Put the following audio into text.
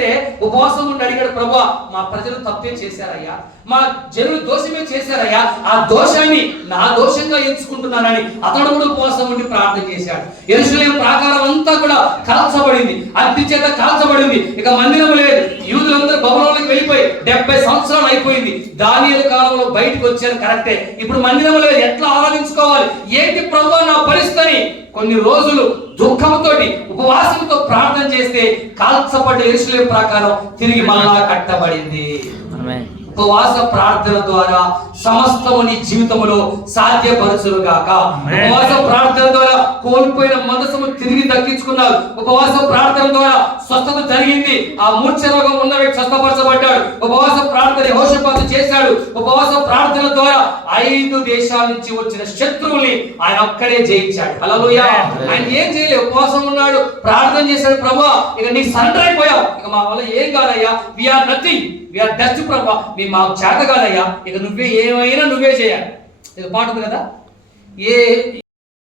చేశాడంటే ఉపవాసం ఉండి అడిగాడు ప్రభు మా ప్రజలు తప్పే చేశారయ్యా. మా జనులు దోషమే చేశారయ్యా. ఆ దోషాన్ని నా దోషంగా ఎంచుకుంటున్నానని అతడు కూడా ఉపవాసం ఉండి ప్రార్థన చేశాడు. ఎరుసలేం ప్రాకారం అంతా కూడా కాల్చబడింది. అగ్ని చేత కాల్చబడింది. ఇక మందిరం లేదు. యూదులందరూ భవనంలోకి వెళ్ళిపోయి డెబ్బై సంవత్సరాలు అయిపోయింది. దానియల కాలంలో బయటకు వచ్చారు కరెక్టే. ఇప్పుడు మందిరం లేదు. ఎట్లా ఆరాధించుకోవాలి? ఏంటి ప్రభు నా పరిస్థితి కొన్ని రోజులు దుఃఖంతోటి ఉపవాసంతో ప్రార్థన చేస్తే కాల్చబడ్డ ఎరుసలేం ప్రాకారం తిరిగి మళ్ళా కట్టబడింది. ఆమేన్. ఉపవాస ప్రార్థన ద్వారా సమస్తము నీ జీవితంలో సాధ్యపరచును గాక ఉపవాస ప్రార్థన ద్వారా కోల్పోయిన మనసును తిరిగి దక్కించుకున్నారు. ఉపవాస ప్రార్థన ద్వారా స్వస్థత జరిగింది. ఆ మూర్ఛ రోగం ఉన్న వ్యక్తి స్వస్థపరచబడ్డాడు. ఉపవాస ప్రార్థన హోషపాత చేశాడు. ఉపవాస ప్రార్థన ద్వారా ఐదు దేశాల నుంచి వచ్చిన శత్రువుల్ని ఆయన ఒక్కడే జయించాడు. హల్లెలూయా. ఆయన ఏం చేయలేదు ఉపవాసం ఉన్నాడు. ప్రార్థన చేశాడు ప్రభా ఇక నీ సరెండర్ అయిపోయావు. ఇక మా వల్ల ఏం కాదయ్యా? వీఆర్ నథింగ్ వీఆర్ డస్ట్ ప్రభా. మీ మాకు చేత కాదయ్యా. ఇక నువ్వే ఏమైనా నువ్వే చేయాలి. ఇది పాట కదా? ఏ